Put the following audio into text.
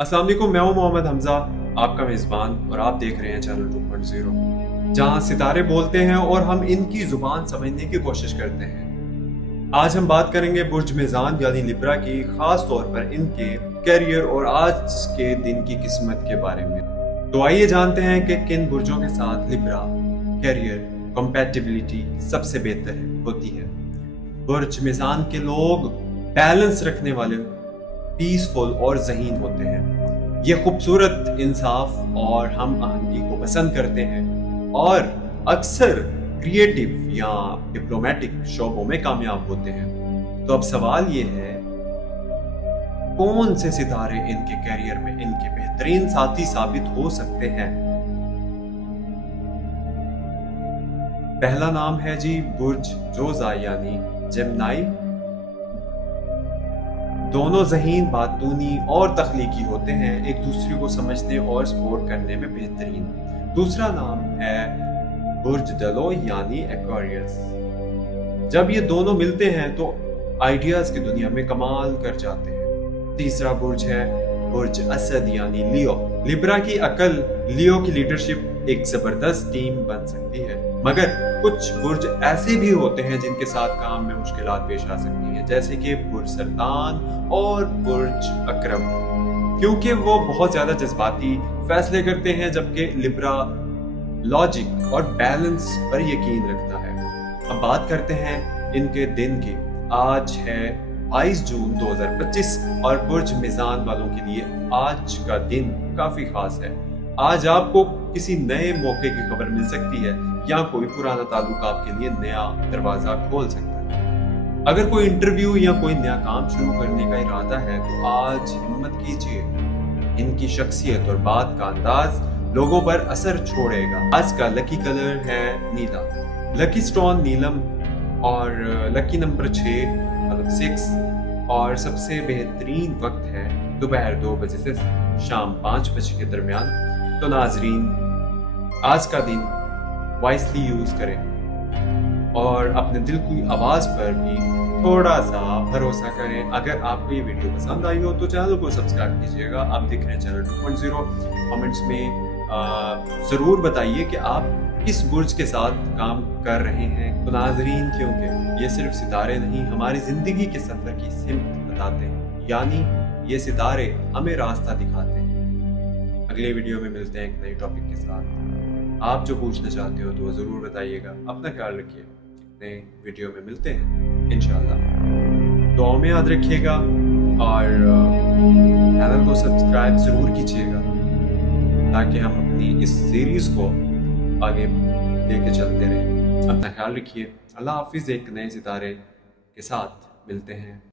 अस्सलाम वालेकुम, मैं हूं मोहम्मद हमजा, आपका मेज़बान, और आप देख रहे हैं चैनल 2.0, जहां सितारे बोलते हैं और हम इनकी जुबान समझने की कोशिश करते हैं। आज हम बात करेंगे बुर्ज मेज़ान यानी लिब्रा की, खास तौर पर इनके करियर और आज के दिन की किस्मत के बारे में। तो आइए जानते हैं कि किन बुर्जों के साथ लिब्रा करियर कंपैटिबिलिटी सबसे बेहतर होती है। बुर्ज मेज़ान के लोग बैलेंस रखने वाले, पीसफुल और ज़हीन होते हैं। ये खूबसूरत, इंसाफ और हम आहंगी को पसंद करते हैं और अक्सर क्रिएटिव या डिप्लोमेटिक शोबों में कामयाब होते हैं। तो अब सवाल ये है, कौन से सितारे इनके करियर में इनके बेहतरीन साथी साबित हो सकते हैं? पहला नाम है जी बुर्ज जोजा यानी जेमिनी। दोनों ज़हीन, बातूनी और तख्लीकी होते हैं, एक दूसरे को समझने और सपोर्ट करने में बेहतरीन। दूसरा नाम है बुर्ज डेलो यानी एक्वेरियस। जब ये दोनों मिलते हैं तो आइडियाज की दुनिया में कमाल कर जाते हैं। तीसरा बुर्ज है बुर्ज असद यानी लियो। लिब्रा की अकल, लियो की लीडरशिप एक जबरदस्त टीम बन सकती है। मगर कुछ बुर्ज ऐसे भी होते हैं जिनके साथ काम में मुश्किलात पेश आ सकती हैं, जैसे कि बुर्ज सरतान और बुर्ज अकरम, क्योंकि वो बहुत ज्यादा जज्बाती फैसले करते हैं, जबकि लिब्रा लॉजिक और बैलेंस पर यकीन रखता है। अब बात करते हैं इनके दिन की। आज है 22 जून 2025 और बुर्ज मेज़ान वालों के लिए आज का दिन काफी खास है। आज आपको किसी नए मौके की खबर मिल सकती है या कोई पुराना ताल्लुक आपके लिए नया दरवाजा खोल सकता है। अगर कोई इंटरव्यू या कोई नया काम शुरू करने का इरादा है तो आज हिम्मत कीजिए। इनकी शख्सियत और बात का अंदाज लोगों पर असर छोड़ेगा। आज का लकी कलर है नीला, लकी स्टोन नीलम, और लकी नंबर 6 मतलब 6, और सबसे बेहतरीन वक्त है दोपहर 2 बजे से शाम 5 बजे के दरमियान। तो नाजरीन, आज का दिन वाइसली यूज करें और अपने दिल की आवाज पर भी थोड़ा सा भरोसा करें। अगर आपको ये वीडियो पसंद आई हो तो चैनल को सब्सक्राइब कीजिएगा। आप देख रहे हैं चैनल 2.0। कमेंट्स में जरूर बताइए कि आप किस बुर्ज के साथ काम कर रहे हैं। तो नाजरीन, क्योंकि ये सिर्फ सितारे नहीं, हमारी जिंदगी के सफर की सिमत बताते हैं, यानी ये सितारे हमें रास्ता दिखाते हैं। अगले वीडियो में मिलते हैं एक नए टॉपिक के साथ। आप जो पूछना चाहते हो तो वो जरूर बताइएगा। अपना ख्याल रखिए। नए वीडियो में मिलते हैं इंशाल्लाह। दुआ में याद रखिएगा और चैनल को सब्सक्राइब जरूर कीजिएगा ताकि हम अपनी इस सीरीज को आगे लेके चलते रहें। अपना ख्याल रखिए। अल्लाह हाफिज। एक नए सितारे के साथ मिलते हैं।